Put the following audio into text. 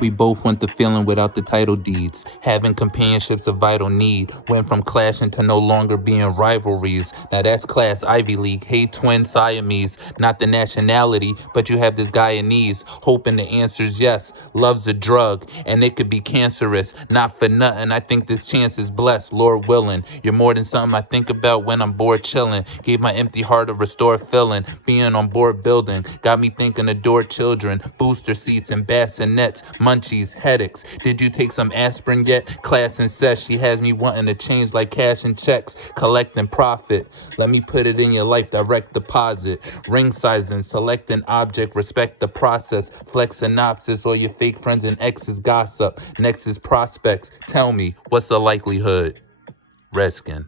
We both went to feeling without the title deeds. Having companionship's a vital need. Went from clashing to no longer being rivalries. Now that's class Ivy League. Hey, twin Siamese. Not the nationality, but you have this Guyanese. Hoping the answer's yes. Love's a drug, and it could be cancerous. Not for nothing, I think this chance is blessed, Lord willing. You're more than something I think about when I'm bored chilling. Gave my empty heart a restored feeling. Being on board building got me thinking adored children. Booster seats and bassinets. Munchies, headaches. Did you take some aspirin yet? Class and sesh. She has me wanting to change like cash and checks. Collecting profit. Let me put it in your life, direct deposit. Ring sizing, select an object, respect the process. Flex synopsis, or your fake friends and exes gossip. Next is prospects. Tell me, what's the likelihood? Redskin.